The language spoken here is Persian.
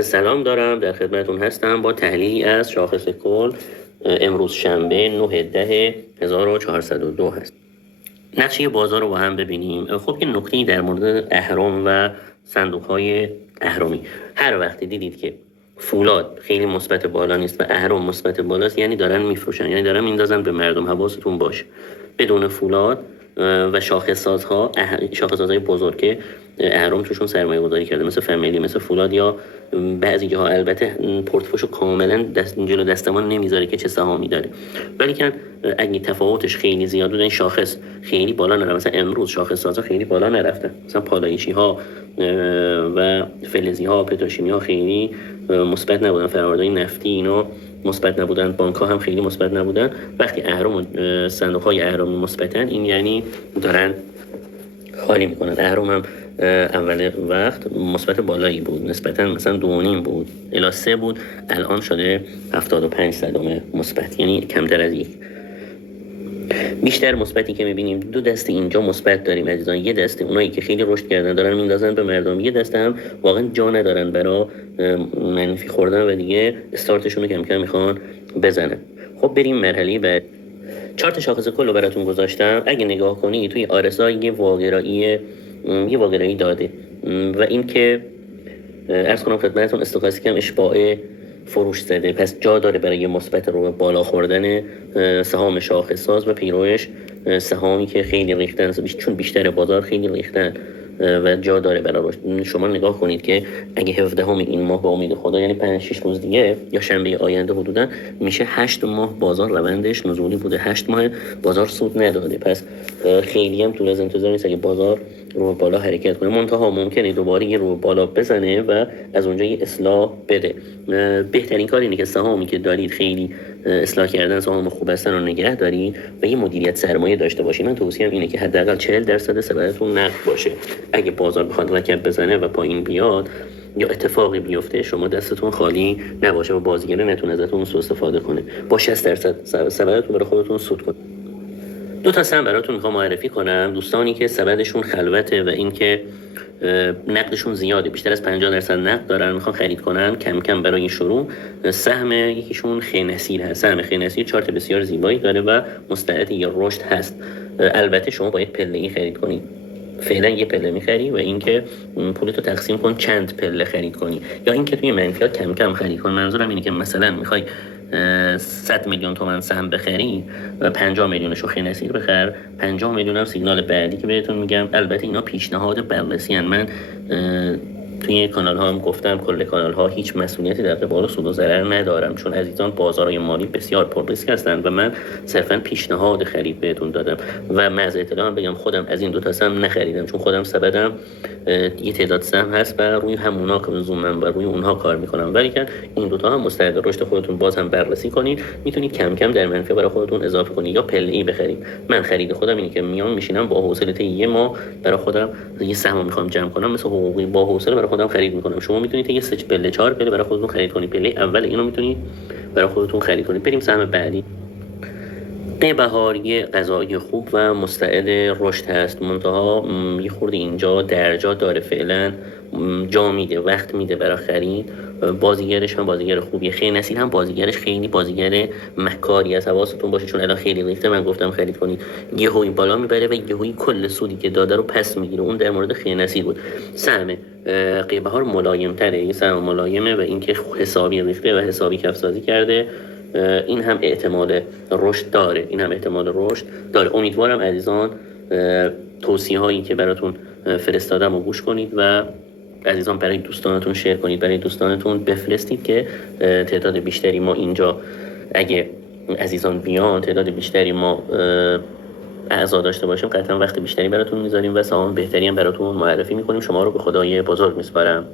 سلام دارم، در خدمتون هستم با تحلیلی از شاخص کل. امروز شنبه 9/10/1402 هست. نقشه بازار رو با هم ببینیم. خب یه نکته‌ای در مورد اهرم و صندوق‌های اهرمی. هر وقتی دیدید که فولاد خیلی مثبت بالا نیست و اهرم مثبت بالاست، یعنی دارن میفروشن، یعنی دارن میندازن به مردم. حواستون باشه بدون فولاد و شاخص‌سازهای بزرگ اهرم توشون سرمایه گذاری کرده، مثل فامیلی، مثل فولاد یا بعضی جاها. البته پورتفولیوشو کاملا جلو دستمان نمیذاره که چه سهامی داره، ولی که اگه تفاوتش خیلی زیاد بود، این شاخص خیلی بالا نرفت. مثلا امروز شاخص سازا خیلی بالا نرفتن، مثلا پالایشی ها و فلزی ها، پتروشیمی ها خیلی مثبت نبودن، فرآوردهای نفتی اینا مثبت نبودن، بانک ها هم خیلی مثبت نبودن. وقتی اهرم و صندوق های اهرمی مثبتن، این یعنی دارن خالی میکنن. اهرم هم اول وقت مثبت بالایی بود، نسبتا مثلا 2.5 بود الی 3 بود، الان شده 75% مثبت، یعنی کمتر از یک. بیشتر مثبتی که میبینیم دو دسته اینجا مثبت داریم عزیزان. یه دسته اونایی که خیلی رشد کردن دارن میندازن به مردم، یه دسته هم واقعا جا ندارن برای منفی خوردن و دیگه استارتشون رو کم کم میخوان بزنن. خب بریم مرحله بعد. چارت شاخص کل رو براتون گذاشتم. اگه نگاه کنی توی آرسا یه واگرایی داده و این که عرض کنم خدمتتون استوکاستیک هم اشباع فروش زده، پس جا داره برای مثبت رو بالا خوردن سهام شاخص ساز و پیروش سهامی که خیلی ریختن، چون بیشتر بازار خیلی ریختن و جا داره برای رشد. شما نگاه کنید که اگه 17 این ماه با امید خدا، یعنی 5-6 روز دیگه یا شنبه آینده حدودا میشه 8 ماه بازار روندش نزولی بوده، 8 ماه بازار سود نداده. پس خیلی هم طول از انتظار نیست اگه بازار رو بالا حرکت کنه. منتها ممکنه دوباره یه رو بالا بزنه و از اونجا یه اصلاح بده. بهترین کار اینه که سهامی که دارید خیلی اصلاح کردن، سهام خوب هستن رو نگه دارید و یه مدیریت سرمایه داشته باشید. من توصیه‌ام اینه که حداقل 40% سبدتون نقد باشه. اگه بازار بخواد رکب بزنه و پایین بیاد یا اتفاقی بیفته، شما دستتون خالی نباشه و بازیگر نتونه ازتون سوء استفاده کنه. با 60% سبدتون برای خودتون سود کنید. دو تا سهم براتون میخوام معرفی کنم. دوستانی که سبدشون خلوته و اینکه نقدشون زیاده، بیشتر از 50% نقد دارن، میخوان خرید کنن کم کم برای شروع. سهم یکیشون خنسیر هست. سهم خنسیر چارت بسیار زیبایی داره و مستعد یه رشد هست. البته شما باید پله‌ای خرید کنید. فعلا یه پله میخری و اینکه پولتو تقسیم کن چند پله خرید کنی، یا اینکه توی منفیات کم کم خرید کن. منظورم اینه که مثلا میخوای 100 میلیون تومان سهم بخری و 50 میلیونشو خنسیر بخر، 50 میلیون هم سیگنال بعدی که بهتون میگم. البته اینا پیشنهاد بررسی ان. من توی کانال ها هم گفتم کل کانال ها هیچ مسئولیتی در قبال سود و ضرر ندارم، چون عزیزان بازارهای مالی بسیار پر ریسک هستند و من صرفا پیشنهاد خرید بهتون دادم. و من از اطلاع بگم خودم از این دو تا سهم نخریدم، چون خودم سبدم یه تعداد سهم هست و روی همونا زومم و روی اونها کار میکنم. ولی که این دو تا هم مستعد رشد خودتون باز هم بررسی کنید. میتونید کم کم در منفی برای خودتون اضافه کنید یا پله‌ای بخرید. من خرید خودم اینه که میام میشینم با حوصله یه ماه برای خودم یه سهم میخوام جمع کنم، مثل حقوقی با حوصله برای خودم خرید میکنم. شما میتونید یه 3 پله 4 پله برای خودتون خرید کنید. پله اول اینو میتونید برای خودتون خرید کنید. بریم سهم بعدی. بهار یه غذای خوب و مستعد رشد هست، منتها یه خورده اینجا درجا داره، فعلا جا میده، وقت میده برای خرید. بازیگرش هم بازیگر خوبیه. خنسیر هم بازیگرش خیلی بازیگر مکاری است، حواستون باشه، چون الان خیلی ریخته. من گفتم خرید کنید، یهویی بالا میبره و یهویی کل سودی که داده رو پس میگیره. اون در مورد خنسیر بود. سهم بهار ملایم تره، این سهم ملایمه و اینکه حسابی ریخته و حسابی کفسازی کرده. این هم احتمال رشد داره. امیدوارم عزیزان توصیه هایی که براتون فرستادم رو گوش کنید و عزیزان برای دوستانتون شیر کنید، برای دوستانتون بفرستید که تعداد بیشتری ما اینجا، اگه عزیزان بیان تعداد بیشتری ما اعضا داشته باشیم، قطعا وقت بیشتری براتون میذاریم و سهام بهتری هم براتون معرفی میکنیم. شما رو به خدای بزرگ میسپارم.